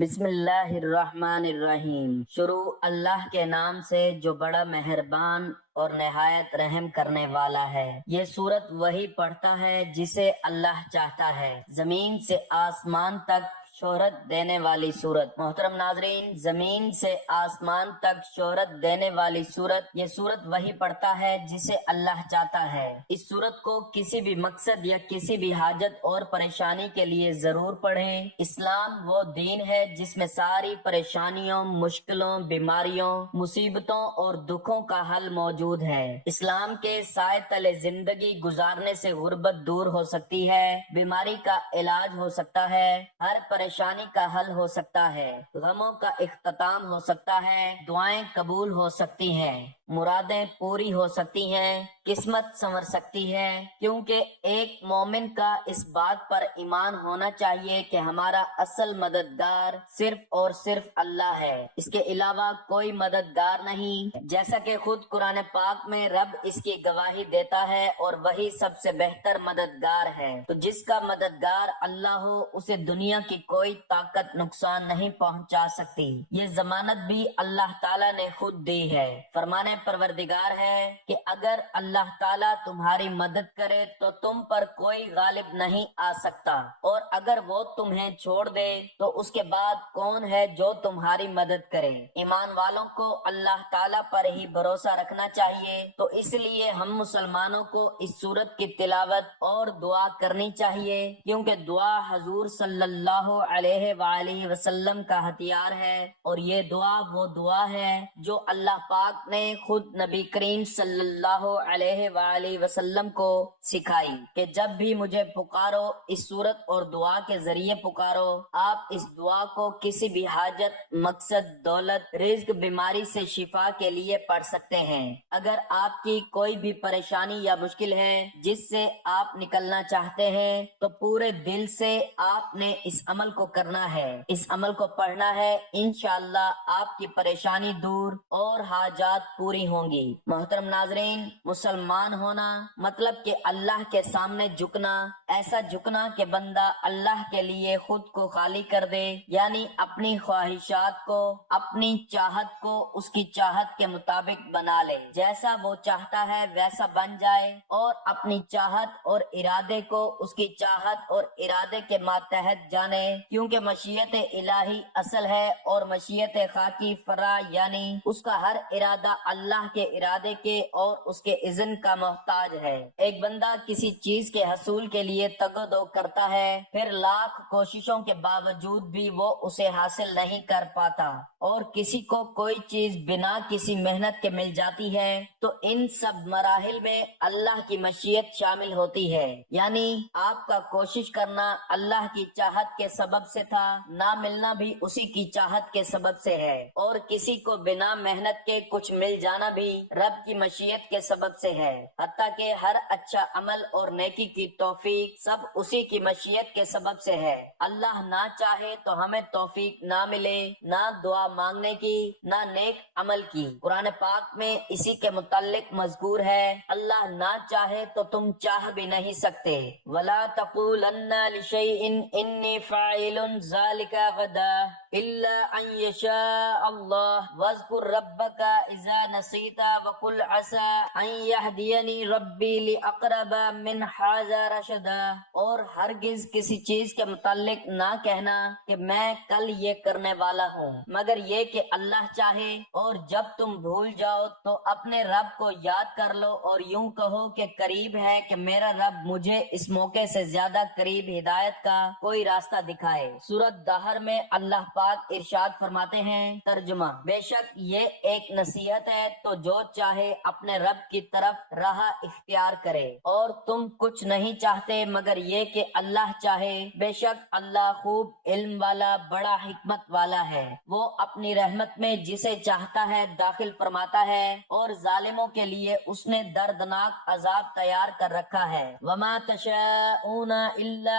بسم اللہ الرحمن الرحیم۔ شروع اللہ کے نام سے جو بڑا مہربان اور نہایت رحم کرنے والا ہے۔ یہ سورت وہی پڑھتا ہے جسے اللہ چاہتا ہے۔ زمین سے آسمان تک شہرت دینے والی سورت۔ محترم ناظرین، زمین سے آسمان تک شہرت دینے والی سورت، یہ سورت وہی پڑھتا ہے جسے اللہ چاہتا ہے۔ اس سورت کو کسی بھی مقصد یا کسی بھی حاجت اور پریشانی کے لیے ضرور پڑھیں۔ اسلام وہ دین ہے جس میں ساری پریشانیوں، مشکلوں، بیماریوں، مصیبتوں اور دکھوں کا حل موجود ہے۔ اسلام کے سائے تلے زندگی گزارنے سے غربت دور ہو سکتی ہے، بیماری کا علاج ہو سکتا ہے، ہر پریشانی کا حل ہو سکتا ہے، غموں کا اختتام ہو سکتا ہے، دعائیں قبول ہو سکتی ہیں، مرادیں پوری ہو سکتی ہیں، قسمت سنور سکتی ہے، کیونکہ ایک مومن کا اس بات پر ایمان ہونا چاہیے کہ ہمارا اصل مددگار صرف اور صرف اللہ ہے، اس کے علاوہ کوئی مددگار نہیں، جیسا کہ خود قرآن پاک میں رب اس کی گواہی دیتا ہے اور وہی سب سے بہتر مددگار ہے۔ تو جس کا مددگار اللہ ہو اسے دنیا کی کوئی طاقت نقصان نہیں پہنچا سکتی۔ یہ ضمانت بھی اللہ تعالیٰ نے خود دی ہے۔ فرمانے پروردگار ہے کہ اگر اللہ تعالیٰ تمہاری مدد کرے تو تم پر کوئی غالب نہیں آ سکتا، اور اگر وہ تمہیں چھوڑ دے تو اس کے بعد کون ہے جو تمہاری مدد کرے۔ ایمان والوں کو اللہ تعالیٰ پر ہی بھروسہ رکھنا چاہیے، تو اس لیے ہم مسلمانوں کو اس سورت کی تلاوت اور دعا کرنی چاہیے، کیونکہ دعا حضور صلی اللہ علیہ وآلہ وسلم کا ہتھیار ہے، اور یہ دعا وہ دعا ہے جو اللہ پاک نے خود نبی کریم صلی اللہ علیہ وآلہ وسلم کو سکھائی کہ جب بھی مجھے پکارو اس سورت اور دعا کے ذریعے پکارو۔ آپ اس دعا کو کسی بھی حاجت، مقصد، دولت، رزق، بیماری سے شفا کے لیے پڑھ سکتے ہیں۔ اگر آپ کی کوئی بھی پریشانی یا مشکل ہے جس سے آپ نکلنا چاہتے ہیں تو پورے دل سے آپ نے اس عمل کو کرنا ہے، اس عمل کو پڑھنا ہے، انشاءاللہ آپ کی پریشانی دور اور حاجات پوری ہوں گی۔ محترم ناظرین، مسلمان ہونا مطلب کہ اللہ کے سامنے جھکنا، ایسا جھکنا کہ بندہ اللہ کے لیے خود کو خالی کر دے، یعنی اپنی خواہشات کو، اپنی چاہت کو اس کی چاہت کے مطابق بنا لے، جیسا وہ چاہتا ہے ویسا بن جائے، اور اپنی چاہت اور ارادے کو اس کی چاہت اور ارادے کے ماتحت جانے، کیونکہ مشیت الہی اصل ہے اور مشیت خاکی فرع، یعنی اس کا ہر ارادہ اللہ کے ارادے کے اور اس کے اذن کا محتاج ہے۔ ایک بندہ کسی چیز کے حصول کے لیے تگ و دو کرتا ہے، پھر لاکھ کوششوں کے باوجود بھی وہ اسے حاصل نہیں کر پاتا، اور کسی کو کوئی چیز بنا کسی محنت کے مل جاتی ہے، تو ان سب مراحل میں اللہ کی مشیت شامل ہوتی ہے، یعنی آپ کا کوشش کرنا اللہ کی چاہت کے سبب سے تھا، نہ ملنا بھی اسی کی چاہت کے سبب سے ہے، اور کسی کو بنا محنت کے کچھ مل جانا بھی رب کی مشیت کے سبب سے ہے، حتیٰ کہ ہر اچھا عمل اور نیکی کی توفیق سب اسی کی مشیت کے سبب سے ہے۔ اللہ نہ چاہے تو ہمیں توفیق نہ ملے، نہ دعا مانگنے کی، نہ نیک عمل کی۔ قرآن پاک میں اسی کے متعلق مذکور ہے، اللہ نہ چاہے تو تم چاہ بھی نہیں سکتے۔ وَلَا تَقُولَنَّ لِشَيْءٍ إِنِّي فَاعِلٌ ذَلِكَ غَدًا إِلَّا أَن يَشَاءَ اللَّهُ وَاذْكُر رَّبَّكَ إِذَا نَسِيتَ وَقُلْ عَسَىٰ أَن يَهْدِيَنِي رَبِّي لِأَقْرَبَ مِنْ هَٰذَا رَشَدًا، اور ہرگز کسی چیز کے متعلق نہ کہنا کہ میں کل یہ کرنے والا ہوں، مگر یہ کہ اللہ چاہے، اور جب تم بھول جاؤ تو اپنے رب کو یاد کر لو اور یوں کہو کہ قریب ہے کہ میرا رب مجھے اس موقع سے زیادہ قریب ہدایت کا کوئی راستہ دکھائے۔ سورۃ دہر میں اللہ پاک ارشاد فرماتے ہیں، ترجمہ: بے شک یہ ایک نصیحت ہے تو جو چاہے اپنے رب کی طرف راہ اختیار کرے، اور تم کچھ نہیں چاہتے مگر یہ کہ اللہ چاہے، بے شک اللہ خوب علم والا، بڑا حکمت والا ہے، وہ اپنی رحمت میں جسے چاہتا ہے داخل فرماتا ہے، اور ظالموں کے لیے اس نے دردناک عذاب تیار کر رکھا ہے۔ وما تشاءون الا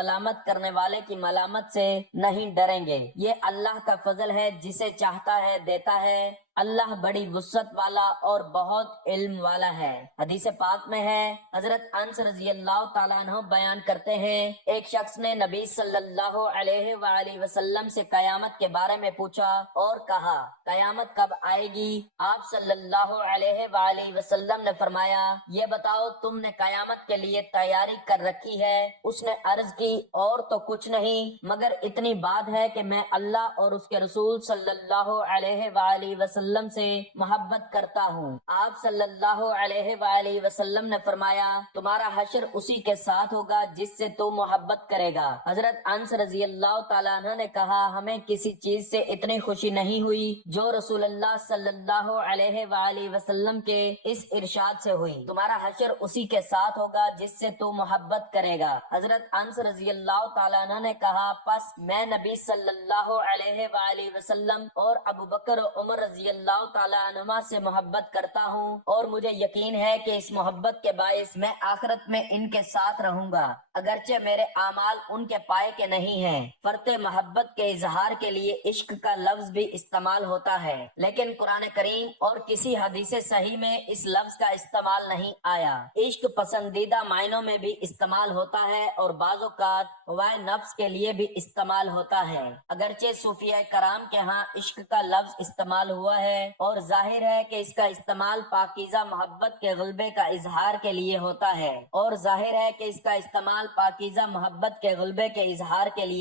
ملامت کرنے والے کی ملامت سے نہیں ڈریں گے۔ یہ اللہ کا فضل ہے، جسے چاہتا ہے دیتا ہے۔ اللہ بڑی وسعت والا اور بہت علم والا ہے۔ حدیث پاک میں ہے، حضرت انس رضی اللہ تعالیٰ عنہ بیان کرتے ہیں، ایک شخص نے نبی صلی اللہ علیہ وآلہ وسلم سے قیامت کے بارے میں پوچھا اور کہا، قیامت کب آئے گی؟ آپ صلی اللہ علیہ وآلہ وسلم نے فرمایا، یہ بتاؤ تم نے قیامت کے لیے تیاری کر رکھی ہے؟ اس نے عرض کی، اور تو کچھ نہیں مگر اتنی بات ہے کہ میں اللہ اور اس کے رسول صلی اللہ علیہ وآلہ وسلم سے محبت کرتا ہوں۔ آپ صلی اللہ علیہ وآلہ وسلم نے فرمایا، تمہارا حشر اسی کے ساتھ ہوگا جس سے تو محبت کرے گا۔ حضرت انس رضی اللہ تعالیٰ عنہ نے کہا، ہمیں کسی چیز سے اتنی خوشی نہیں ہوئی جو رسول اللہ صلی اللہ علیہ وآلہ وسلم کے اس ارشاد سے ہوئی، تمہارا حشر اسی کے ساتھ ہوگا جس سے تو محبت کرے گا۔ حضرت انس رضی اللہ تعالیٰ عنہ نے کہا، پس میں نبی صلی اللہ علیہ وآلہ وسلم اور ابو بکر و عمر رضی اللہ تعالیٰ عنہما سے محبت کرتا ہوں، اور مجھے یقین ہے کہ اس محبت کے باعث میں آخرت میں ان کے ساتھ رہوں گا، اگرچہ میرے اعمال ان کے پائے کے نہیں ہیں۔ فرط محبت کے اظہار کے لیے عشق کا لفظ بھی استعمال ہوتا ہے، لیکن قرآن کریم اور کسی حدیث صحیح میں اس لفظ کا استعمال نہیں آیا۔ عشق پسندیدہ معنوں میں بھی استعمال ہوتا ہے اور بعض اوقات ہوائے نفس کے لیے بھی استعمال ہوتا ہے۔ اگرچہ صوفیہ کرام کے ہاں عشق کا لفظ استعمال ہوا ہے اور ظاہر ہے کہ اس کا استعمال پاکیزہ محبت کے غلبے کا اظہار کے لیے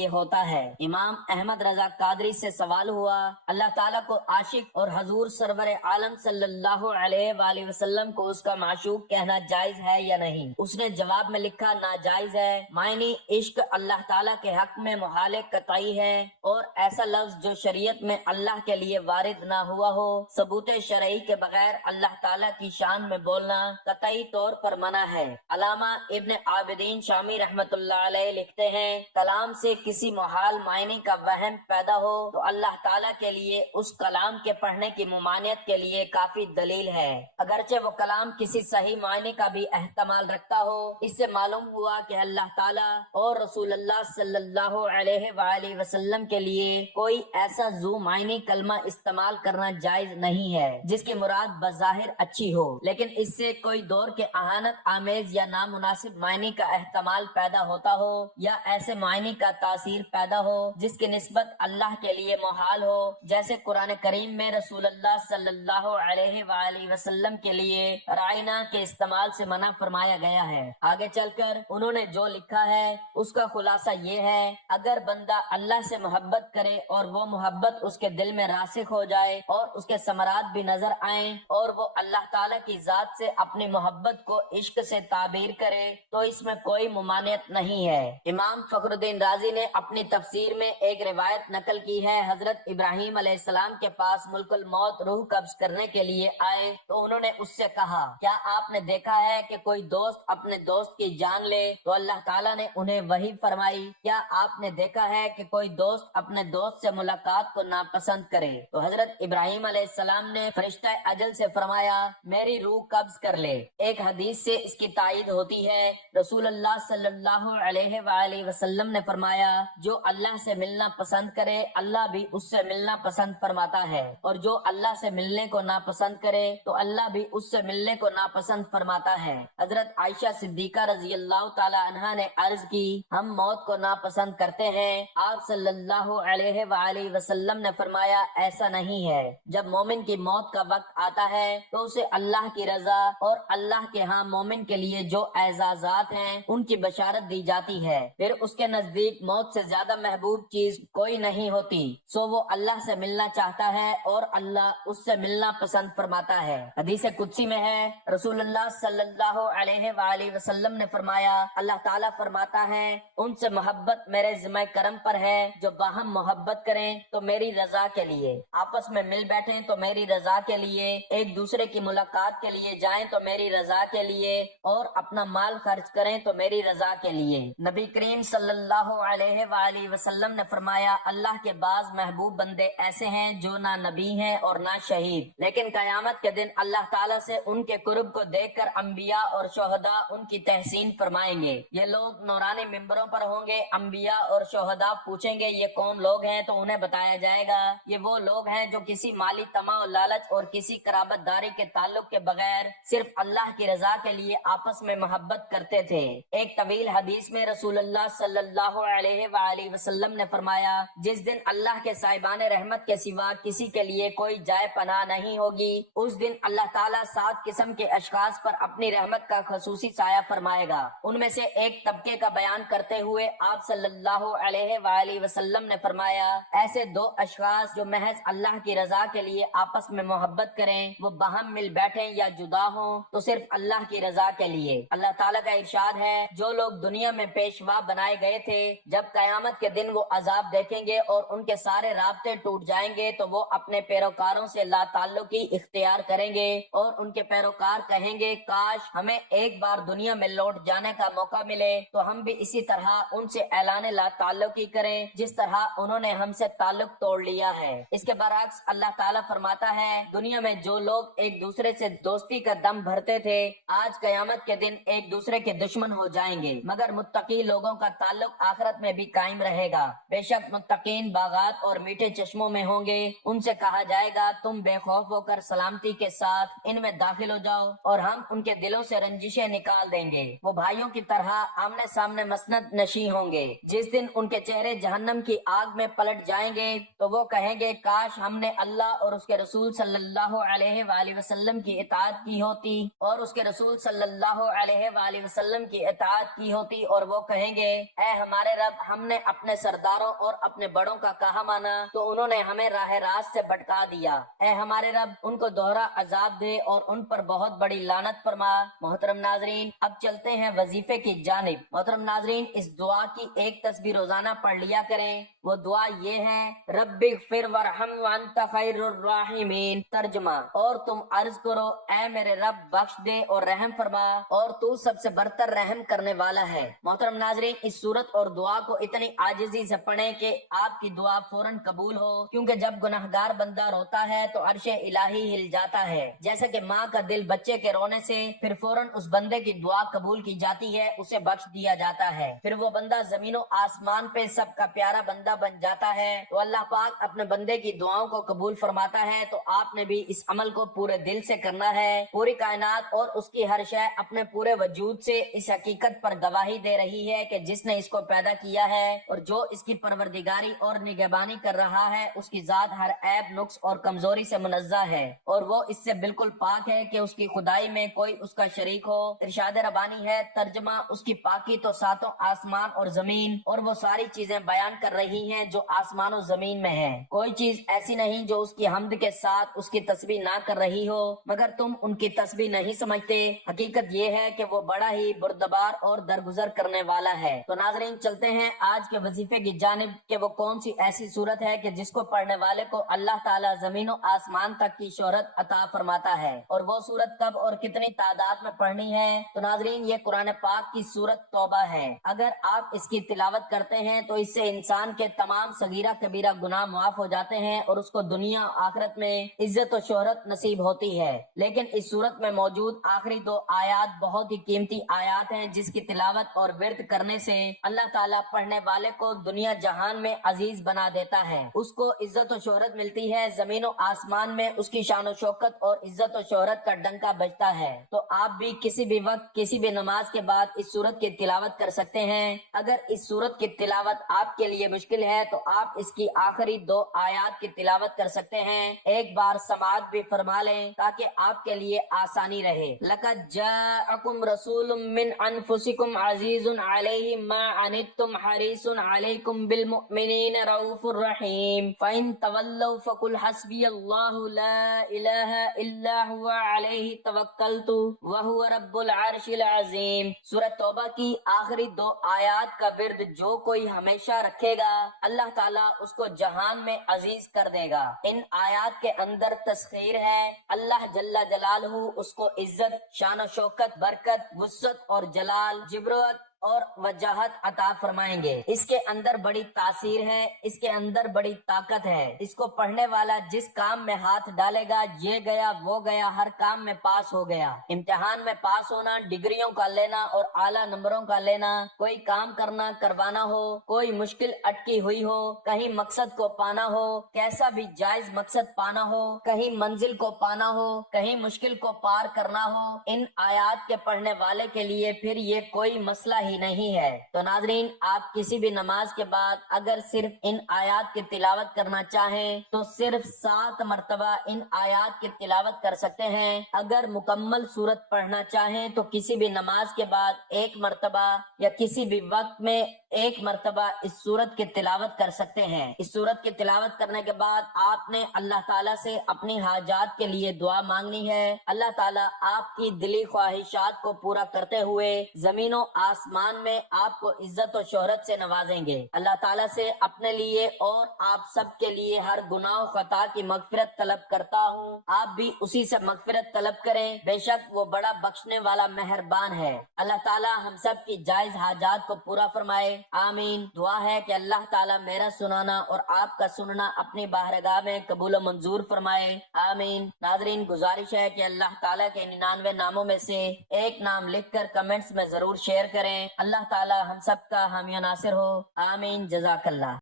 ہوتا ہے، امام احمد رضا قادری سے سوال ہوا، اللہ تعالیٰ کو عاشق اور حضور سرور عالم صلی اللہ علیہ وآلہ وسلم کو اس کا معشوق کہنا جائز ہے یا نہیں؟ اس نے جواب میں لکھا، ناجائز ہے۔ معنی عشق اللہ تعالیٰ کے حق میں محال قطعی ہے، اور ایسا لفظ جو شریعت میں اللہ کے لیے وارد نہ ہوا ہو، ثبوت شرعی کے بغیر اللہ تعالیٰ کی شان میں بولنا قطعی طور پر منع ہے۔ علامہ ابن عابدین شامی رحمت اللہ علیہ لکھتے ہیں، کلام سے کسی محال معنی کا وہم پیدا ہو تو اللہ تعالیٰ کے لیے اس کلام کے پڑھنے کی ممانعت کے لیے کافی دلیل ہے، اگرچہ وہ کلام کسی صحیح معنی کا بھی احتمال رکھتا ہو۔ اس سے معلوم ہوا کہ اللہ تعالیٰ اور رسول اللہ صلی اللہ علیہ وآلہ وسلم کے لیے کوئی ایسا ذو معنی کلمہ استعمال کرنا جائز نہیں ہے جس کی مراد بظاہر اچھی ہو، لیکن اس سے کوئی دور کے اہانت آمیز یا نامناسب معنی کا احتمال پیدا ہوتا ہو، یا ایسے معنی کا تاثیر پیدا ہو جس کی نسبت اللہ کے لیے محال ہو، جیسے قرآن کریم میں رسول اللہ صلی اللہ علیہ وآلہ وسلم کے لیے رائنا کے استعمال سے منع فرمایا گیا ہے۔ آگے چل کر انہوں نے جو لکھا ہے اس کا خلاصہ یہ ہے، اگر بندہ اللہ سے محبت کرے اور وہ محبت اس کے دل میں راسخ ہو جائے اور اس کے ثمرات بھی نظر آئیں، اور وہ اللہ تعالیٰ کی ذات سے اپنی محبت کو عشق سے تعبیر کرے، تو اس میں کوئی ممانعت نہیں ہے۔ امام فخر الدین رازی نے اپنی تفسیر میں ایک روایت نقل کی ہے، حضرت ابراہیم علیہ السلام کے پاس ملک الموت روح قبض کرنے کے لیے آئے تو انہوں نے اس سے کہا، کیا آپ نے دیکھا ہے کہ کوئی دوست اپنے دوست کی جان لے؟ تو اللہ تعالیٰ نے انہیں وحی فرمائی، کیا آپ نے دیکھا ہے کہ کوئی دوست اپنے دوست سے ملاقات کو ناپسند کرے؟ تو حضرت ابراہیم علیہ السلام نے فرشتہ اجل سے فرمایا، میری روح قبض کر لے۔ ایک حدیث سے اس کی تائید ہوتی ہے، رسول اللہ صلی اللہ علیہ وآلہ وسلم نے فرمایا، جو اللہ سے ملنا پسند کرے اللہ بھی اس سے ملنا پسند فرماتا ہے، اور جو اللہ سے ملنے کو ناپسند کرے تو اللہ بھی اس سے ملنے کو ناپسند فرماتا ہے۔ حضرت عائشہ صدیقہ رضی اللہ تعالی عنہا نے عرض کی، ہم موت کو ناپسند کرتے ہیں۔ آپ صلی اللہ علیہ وآلہ وسلم نے فرمایا، ایسا نہیں ہے، جب مومن کی موت کا وقت آتا ہے تو اسے اللہ کی رضا اور اللہ کے ہاں مومن کے لیے جو اعزازات ہیں ان کی بشارت دی جاتی ہے، پھر اس کے نزدیک موت سے زیادہ محبوب چیز کوئی نہیں ہوتی، سو وہ اللہ سے ملنا چاہتا ہے اور اللہ اس سے ملنا پسند فرماتا ہے۔ حدیث قدسی میں ہے، رسول اللہ صلی اللہ علیہ وآلہ وسلم نے فرمایا، اللہ تعالیٰ فرماتا ہے، ان سے محبت میرے ذمہ کرم پر ہے جو باہم محبت کریں تو میری رضا کے لیے آپس میں مل بیٹھیں بیٹھیں تو میری رضا کے لیے، ایک دوسرے کی ملاقات کے لیے جائیں تو میری رضا کے لیے، اور اپنا مال خرچ کریں تو میری رضا کے لیے۔ نبی کریم صلی اللہ علیہ وآلہ وسلم نے فرمایا اللہ کے بعض محبوب بندے ایسے ہیں جو نہ نبی ہیں اور نہ شہید، لیکن قیامت کے دن اللہ تعالیٰ سے ان کے قرب کو دیکھ کر انبیاء اور شہداء ان کی تحسین فرمائیں گے۔ یہ لوگ نورانی ممبروں پر ہوں گے، انبیاء اور شہداء پوچھیں گے یہ کون لوگ ہیں تو انہیں بتایا جائے گا یہ وہ لوگ ہیں جو کسی مالی طمع و لالچ اور کسی قرابت داری کے تعلق کے بغیر صرف اللہ کی رضا کے لیے آپس میں محبت کرتے تھے۔ ایک طویل حدیث میں رسول اللہ صلی اللہ علیہ وآلہ وسلم نے فرمایا جس دن اللہ کے صاحبان رحمت کے سوا کسی کے لیے کوئی جائے پناہ نہیں ہوگی، اس دن اللہ تعالیٰ 7 قسم کے اشخاص پر اپنی رحمت کا خصوصی سایہ فرمائے گا۔ ان میں سے ایک طبقے کا بیان کرتے ہوئے آپ صلی اللہ علیہ وآلہ وسلم نے فرمایا ایسے 2 اشخاص جو محض اللہ کی رضا کے لیے آپس میں محبت کریں، وہ باہم مل بیٹھیں یا جدا ہوں تو صرف اللہ کی رضا کے لیے۔ اللہ تعالیٰ کا ارشاد ہے جو لوگ دنیا میں پیشوا بنائے گئے تھے جب قیامت کے دن وہ عذاب دیکھیں گے اور ان کے سارے رابطے ٹوٹ جائیں گے تو وہ اپنے پیروکاروں سے لا تعلقی اختیار کریں گے اور ان کے پیروکار کہیں گے کاش ہمیں ایک بار دنیا میں لوٹ جانے کا موقع ملے تو ہم بھی اسی طرح ان سے اعلان لا تعلقی کریں جس طرح انہوں نے ہم سے تعلق توڑ لیا ہے۔ اس کے برعکس اللہ تعالیٰ فرماتا ہے دنیا میں جو لوگ ایک دوسرے سے دوستی کا دم بھرتے تھے آج قیامت کے دن ایک دوسرے کے دشمن ہو جائیں گے، مگر متقی لوگوں کا تعلق آخرت میں بھی قائم رہے گا۔ بے شک متقین باغات اور میٹھے چشموں میں ہوں گے، ان سے کہا جائے گا تم بے خوف ہو کر سلامتی کے ساتھ ان میں داخل ہو جاؤ اور ہم ان کے دلوں سے رنجشیں نکال دیں گے۔ وہ بھائیوں کی طرح آمنے سامنے مسند نشیں ہوں گے۔ جس دن ان کے چہرے جہنم کی آگ میں پلٹ جائیں گے تو وہ کہیں گے کاش ہم نے اللہ اور اس کے رسول صلی اللہ علیہ وآلہ وسلم کی اطاعت کی ہوتی اور اس کے رسول صلی اللہ علیہ وآلہ وسلم کی اطاعت کی ہوتی، اور وہ کہیں گے اے ہمارے رب ہم نے اپنے سرداروں اور اپنے بڑوں کا کہا مانا تو انہوں نے ہمیں راہ راست سے بھٹکا دیا۔ اے ہمارے رب ان کو دوہرا عذاب دے اور ان پر بہت بڑی لعنت فرما۔ محترم ناظرین اب چلتے ہیں وظیفے کی جانب۔ محترم ناظرین اس دعا کی ایک تسبیح روزانہ پڑھ لیا کریں۔ وہ دعا یہ ہے رب اغفر وارحم وانت خیر الراحمین، ترجمہ اور تم عرض کرو اے میرے رب بخش دے اور رحم فرما اور تو سب سے برتر رحم کرنے والا ہے۔ محترم ناظرین اس صورت اور دعا کو اتنی عاجزی سے پڑھیں کہ آپ کی دعا فوراً قبول ہو، کیونکہ جب گناہگار بندہ روتا ہے تو عرش الہی ہل جاتا ہے، جیسا کہ ماں کا دل بچے کے رونے سے پھر فوراً اس بندے کی دعا قبول کی جاتی ہے، اسے بخش دیا جاتا ہے، پھر وہ بندہ زمین و آسمان پہ سب کا پیارا بندہ بن جاتا ہے۔ تو اللہ پاک اپنے بندے کی دعاؤں کو قبول فرماتا ہے، تو آپ نے بھی اس عمل کو پورے دل سے کرنا ہے۔ پوری کائنات اور اس کی ہر شے اپنے پورے وجود سے اس حقیقت پر گواہی دے رہی ہے کہ جس نے اس کو پیدا کیا ہے اور جو اس کی پروردگاری اور نگہبانی کر رہا ہے اس کی ذات ہر عیب نقص اور کمزوری سے منزہ ہے اور وہ اس سے بالکل پاک ہے کہ اس کی خدائی میں کوئی اس کا شریک ہو۔ ارشاد ربانی ہے ترجمہ اس کی پاکی تو ساتوں آسمان اور زمین اور وہ ساری چیزیں بیان کر رہی ہیں جو آسمان و زمین میں ہیں، کوئی چیز ایسی نہیں جو اس کی حمد کے ساتھ اس کی تسبیح نہ کر رہی ہو، مگر تم ان کی تسبیح نہیں سمجھتے۔ حقیقت یہ ہے کہ وہ بڑا ہی بردبار اور درگزر کرنے والا ہے۔ تو ناظرین چلتے ہیں آج کے وظیفے کی جانب کہ وہ کون سی ایسی صورت ہے کہ جس کو پڑھنے والے کو اللہ تعالیٰ زمین و آسمان تک کی شہرت عطا فرماتا ہے، اور وہ صورت کب اور کتنی تعداد میں پڑھنی ہے۔ تو ناظرین یہ قرآن پاک کی سورت توبہ ہے۔ اگر آپ اس کی تلاوت کرتے ہیں تو اس سے انسان کے تمام صغیرہ کبیرہ گناہ معاف ہو جاتے ہیں اور اس کو دنیا آخرت میں عزت و شہرت نصیب ہوتی ہے۔ لیکن اس سورت میں موجود آخری 2 آیات بہت ہی قیمتی آیات ہیں جس کی تلاوت اور ورد کرنے سے اللہ تعالیٰ پڑھنے والے کو دنیا جہان میں عزیز بنا دیتا ہے، اس کو عزت و شہرت ملتی ہے، زمین و آسمان میں اس کی شان و شوکت اور عزت و شہرت کا ڈنکا بجتا ہے۔ تو آپ بھی کسی بھی وقت کسی بھی نماز کے بعد اس سورت کی تلاوت کر سکتے ہیں۔ اگر اس سورت کی تلاوت آپ کے لیے مشکل ہے تو آپ اس کی آخری 2 آیات کی تلاوت کر سکتے ہیں، ایک بار سماعت بھی فرما لیں تاکہ آپ کے لیے آسانی رہے۔ لَقَدْ جَاءَكُمْ رَسُولٌ مِّنْ أَنفُسِكُمْ عَزِيزٌ عَلَيْهِ مَا عَنِتُّمْ حَرِيصٌ عَلَيْكُمْ بِالْمُؤْمِنِينَ رَءُوفٌ رَحِيمٌ فَإِن تَوَلَّوْا فَقُلْ حَسْبِيَ اللَّهُ لَا إِلَٰهَ إِلَّا هُوَ عَلَيْهِ تَوَكَّلْتُ وَهُوَ رَبُّ الْعَرْشِ الْعَظِيمِ۔ سورۃ توبہ کی آخری 2 آیات کا ورد جو کوئی ہمیشہ رکھے گا اللہ تعالیٰ اس کو جہان میں عزیز کر دے گا۔ ان ان آیات کے اندر تسخیر ہے، اللہ جل جلالہ اس کو عزت، شان و شوکت، برکت، وسعت اور جلال، جبروت اور وجاہت عطا فرمائیں گے۔ اس کے اندر بڑی تاثیر ہے، اس کے اندر بڑی طاقت ہے۔ اس کو پڑھنے والا جس کام میں ہاتھ ڈالے گا، یہ گیا وہ گیا، ہر کام میں پاس ہو گیا۔ امتحان میں پاس ہونا، ڈگریوں کا لینا اور اعلیٰ نمبروں کا لینا، کوئی کام کرنا کروانا ہو، کوئی مشکل اٹکی ہوئی ہو، کہیں مقصد کو پانا ہو، کیسا بھی جائز مقصد پانا ہو، کہیں منزل کو پانا ہو، کہیں مشکل کو پار کرنا ہو، ان آیات کے پڑھنے والے کے لیے پھر یہ کوئی مسئلہ ہی نہیں ہے۔ تو ناظرین، آپ کسی بھی نماز کے بعد اگر صرف ان آیات کی تلاوت کرنا چاہیں تو صرف 7 مرتبہ ان آیات کی تلاوت کر سکتے ہیں۔ اگر مکمل سورت پڑھنا چاہیں تو کسی بھی نماز کے بعد 1 مرتبہ یا کسی بھی وقت میں 1 مرتبہ اس سورت کی تلاوت کر سکتے ہیں۔ اس سورت کی تلاوت کرنے کے بعد آپ نے اللہ تعالیٰ سے اپنی حاجات کے لیے دعا مانگنی ہے۔ اللہ تعالیٰ آپ کی دلی خواہشات کو پورا کرتے ہوئے زمین و آسمان میں آپ کو عزت و شہرت سے نوازیں گے۔ اللہ تعالیٰ سے اپنے لیے اور آپ سب کے لیے ہر گناہ و خطا کی مغفرت طلب کرتا ہوں، آپ بھی اسی سے مغفرت طلب کریں، بے شک وہ بڑا بخشنے والا مہربان ہے۔ اللہ تعالیٰ ہم سب کی جائز حاجات کو پورا فرمائے، آمین۔ دعا ہے کہ اللہ تعالیٰ میرا سنانا اور آپ کا سننا اپنی بارگاہ میں قبول و منظور فرمائے، آمین۔ ناظرین، گزارش ہے کہ اللہ تعالیٰ کے 99 ناموں میں سے ایک نام لکھ کر کمنٹس میں ضرور شیئر کریں۔ اللہ تعالیٰ ہم سب کا حامی و ناصر ہو، آمین۔ جزاک اللہ۔